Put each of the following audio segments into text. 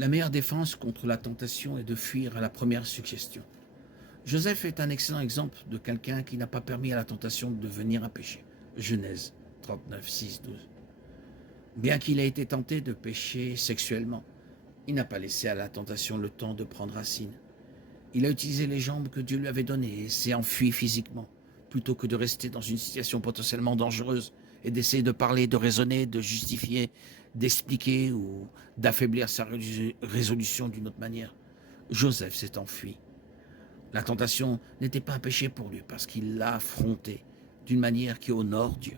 La meilleure défense contre la tentation est de fuir à la première suggestion. Joseph est un excellent exemple de quelqu'un qui n'a pas permis à la tentation de devenir un péché. Genèse 39, 6, 12. Bien qu'il ait été tenté de pécher sexuellement, il n'a pas laissé à la tentation le temps de prendre racine. Il a utilisé les jambes que Dieu lui avait données et s'est enfui physiquement, plutôt que de rester dans une situation potentiellement dangereuse et d'essayer de parler, de raisonner, de justifier, d'expliquer ou d'affaiblir sa résolution d'une autre manière. Joseph s'est enfui. La tentation n'était pas un péché pour lui parce qu'il l'a affrontée d'une manière qui honore Dieu.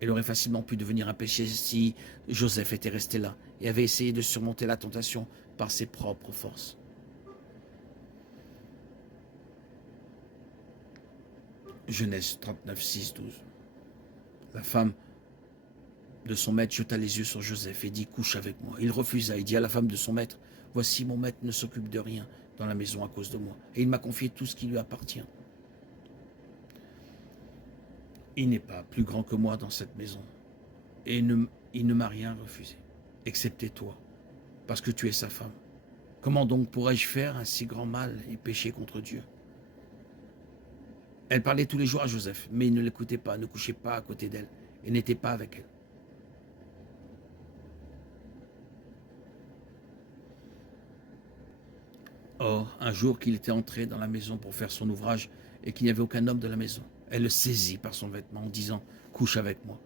Elle aurait facilement pu devenir un péché si Joseph était resté là et avait essayé de surmonter la tentation par ses propres forces. Genèse 39, 6, 12. La femme de son maître jeta les yeux sur Joseph et dit « Couche avec moi ». Il refusa et dit à la femme de son maître « Voici, mon maître ne s'occupe de rien dans la maison à cause de moi, et il m'a confié tout ce qui lui appartient. Il n'est pas plus grand que moi dans cette maison, et il ne m'a rien refusé, excepté toi, parce que tu es sa femme. Comment donc pourrais-je faire un si grand mal et pécher contre Dieu ?» Elle parlait tous les jours à Joseph, mais il ne l'écoutait pas, ne couchait pas à côté d'elle, et n'était pas avec elle. Or, un jour qu'il était entré dans la maison pour faire son ouvrage et qu'il n'y avait aucun homme de la maison, elle le saisit par son vêtement en disant « Couche avec moi ».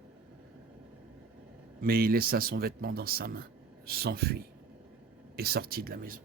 Mais il laissa son vêtement dans sa main, s'enfuit et sortit de la maison.